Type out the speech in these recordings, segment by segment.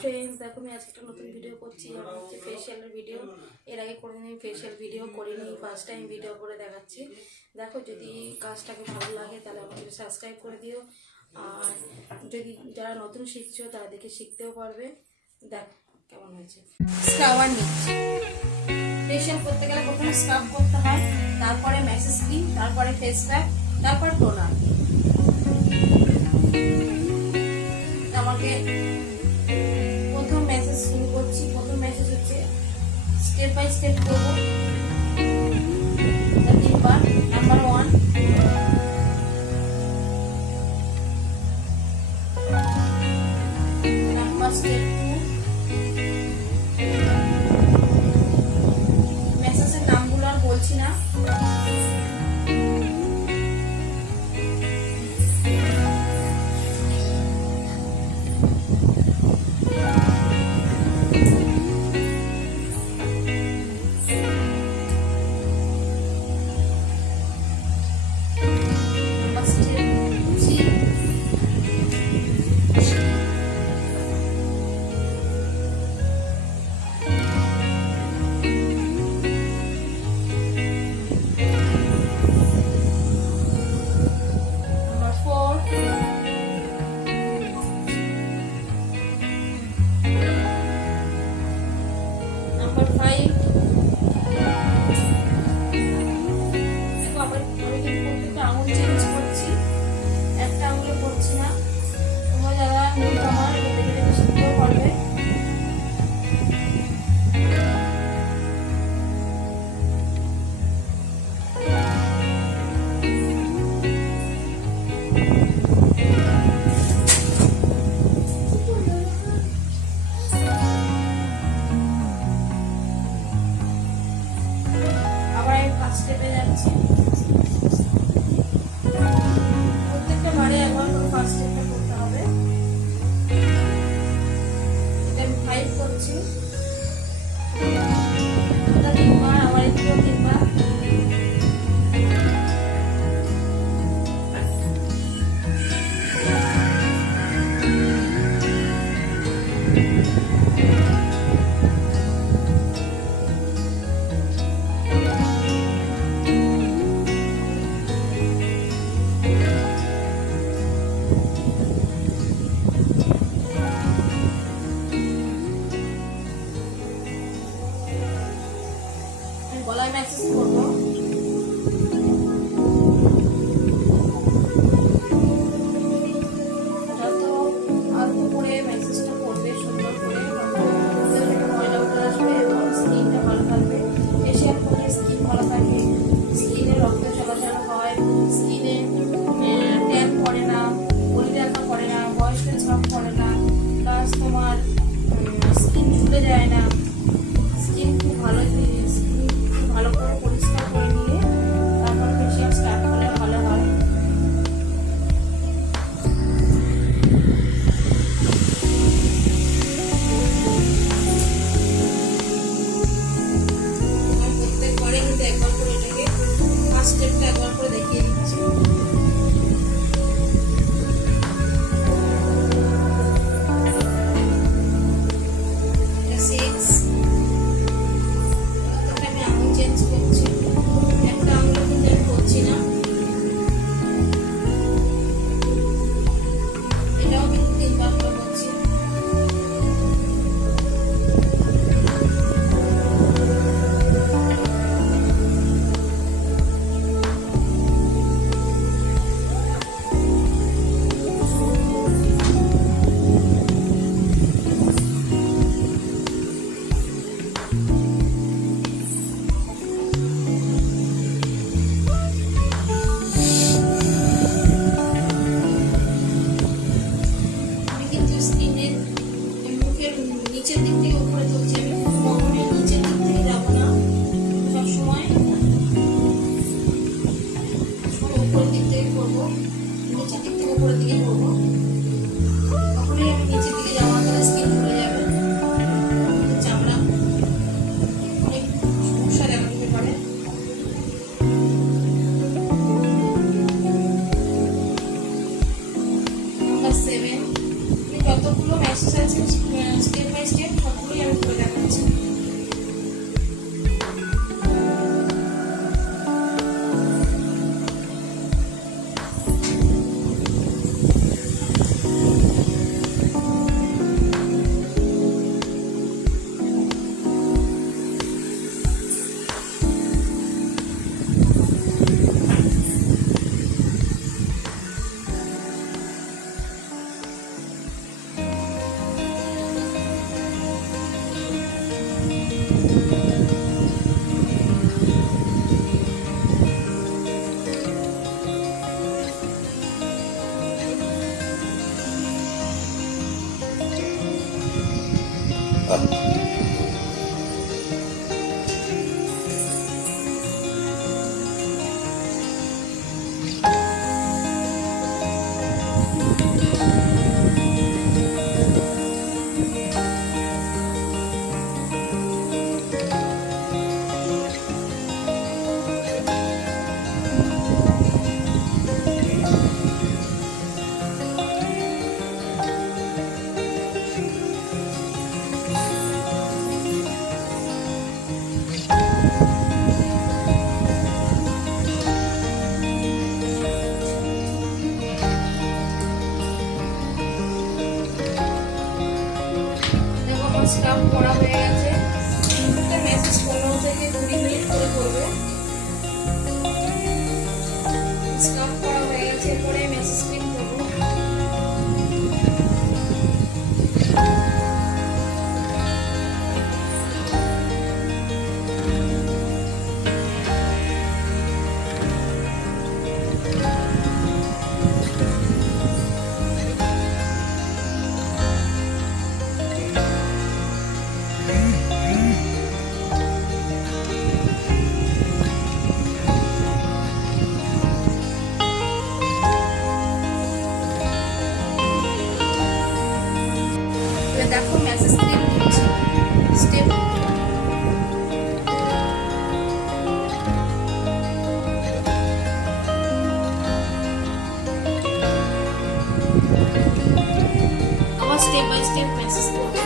ফ্রেন্ডস, দেখো আমি আজকে একটা নতুন ভিডিও করছি। আমার হচ্ছে ফেশিয়ালের ভিডিও। এর আগে কোনোদিন আমি ফেশিয়াল ভিডিও করিনি, ফার্স্ট টাইম ভিডিও করে দেখাচ্ছি। দেখো, যদি কাজটাকে ভালো লাগে তাহলে আমাকে সাবস্ক্রাইব করে দিও। আর যদি যারা নতুন শিখছো তারা দেখে শিখতেও পারবে। দেখো কেমন হয়েছে। স্ক্রাবার নিচ্ছি। ফেশিয়াল করতে গেলে প্রথমে স্ক্রাব করতে হয়, তারপরে ম্যাসেজ ক্রিম, তারপরে ফেস প্যাক, তারপর টোনার। আমাকে প্রথম মেসেজ শুরু করছি। প্রথম মেসেজ হচ্ছে স্টেপ বাই স্টেপ করবো 3 বার। নাম্বার 1, নাম্বার স্টেপ 2। মেসেজের নামগুলো আর বলছি না। স্টেপে যাচ্ছি। প্রত্যেকটা বারে একবার করে ফার্স্ট স্টেপটা করতে হবে। এটা আমি 5 করছি। এটা 3 বার, আবার একটু 3 বার। গলায় ম্যাসেজ করবো। যত আলতো করে ম্যাসেজটা করবে, সুন্দর করে, ময়লা উঠে আসবে এবং স্কিনটা ভালো থাকবে। ফেশিয়াল করলে স্কিন ভালো থাকে, স্কিনে রক্ত চলাচল হয়, স্কিনে ট্যান পড়ে না, বলি দেখা পড়ে না, বয়সের ছাপ পড়ে না, প্লাস তোমার স্কিন ঝুলে যায় না। স্কিন খুব ভালো জিনিস, ভালো করে পরিষ্কার করে নিয়ে তারপর ফেশিয়াল স্টার্ট করলে ভালো হয়। প্রত্যেকবারে কিন্তু একবার করে এটাকে ফার্স্ট স্টেপটা একবার করে দেখিয়ে দিচ্ছি। নিচের দিক থেকে উপরে তুলছি। আমি কখনোই নিচের দিক থেকে যাবো না, সবসময় উপরের দিক থেকে করবো, নিচের দিক থেকে উপরের দিকে করবো। কখনোই আমি নিচের দিকে যাবো না, তাহলে স্কিন ভুলে যাবে, চামড়া অনেক সমস্যা দেখা দিতে পারে। নাম্বার 7, যতগুলো ম্যাসেজ আছে স্টাম্প করা হয়ে গেছে। একটা মেসেজ 15 থেকে 20 মিনিট করে করবে। স্টাম্প করা হয়ে গেছে, এরপরে মেসেজ স্ক্রিন করবো। দেখো মেসেজ স্ক্রিন দিচ্ছি স্টেপ। আবার স্টেপ বাই স্টেপ মেসেজ করবে।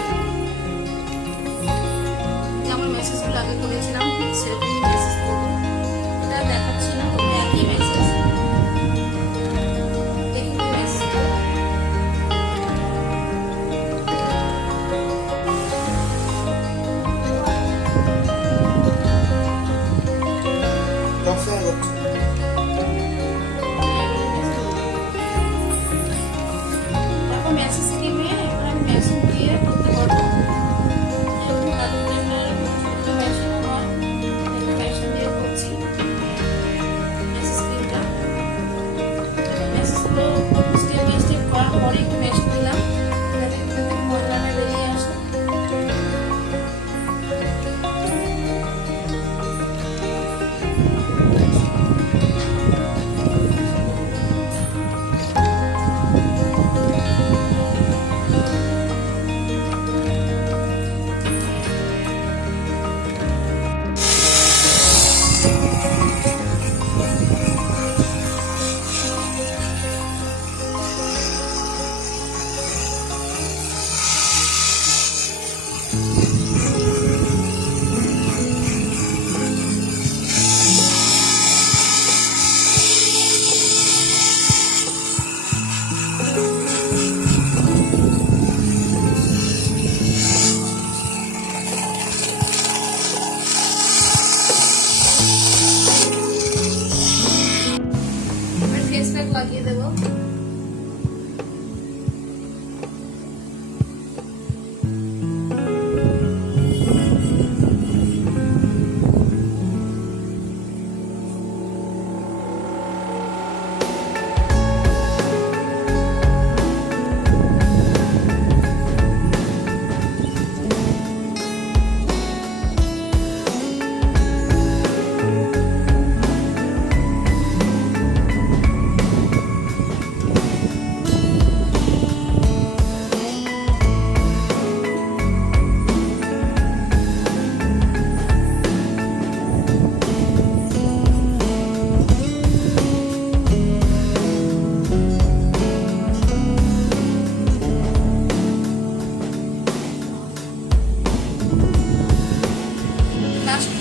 যেমন মেসেজগুলো আগে করেছিলাম ঠিক সেরকমই মেসেজ করবে। এটা দেখাচ্ছি না, একই মেসেজ। দেখি মেসেজ মেসেজ স্ক্রিনে এবার আমি মেসেজ দিয়ে করতে পারবো। মেশিন হয়, মেশিন দিয়ে করছি মেসেজ স্ক্রিনটা। মেসেজগুলো স্টেপ বাই স্টেপ করার পরে একটু মেশিন দিলাম যাতে ময়লাটা বেরিয়ে আসে। ফেস প্যাক লাগিয়ে দেবো।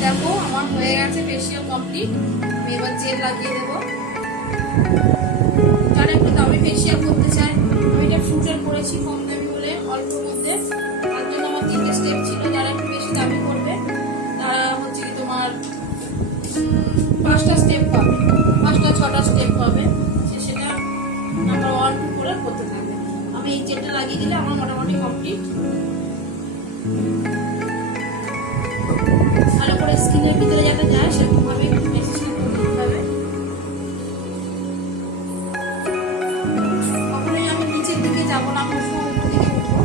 দেখো আমার হয়ে গেছে ফেসিয়াল কমপ্লিট। আমি এবার জেল লাগিয়ে দেবো। যারা একটু দামি ফেসিয়াল করতে চায়, আমি এটা ফ্রুটের করেছি কম দামি বলে অল্পের মধ্যে। তার জন্য আমার 3টে স্টেপ ছিল। যারা একটু বেশি দামি করবে তারা হচ্ছে কি তোমার 5টা স্টেপ পাবে, 5টা 6টা স্টেপ পাবে। সেটা নাম্বার 1 2 করে করতে থাকবে। আমি এই জেলটা লাগিয়ে দিলে আমার মোটামুটি কমপ্লিট। ভালো করে স্কিনের ভিতরে যাতে যায় সেরকম ভাবে একটু মেসেজটা করে দিতে হবে। কখনোই আমি নিচের দিকে যাবো না, উপর দিকে উঠবো।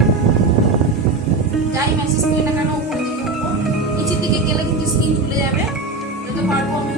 যাই মেসেজ করি না কেন উপরের দিকে উঠবো, নিচের দিকে গেলে কিন্তু স্কিন ঝুলে যাবে। যত পারবো আমি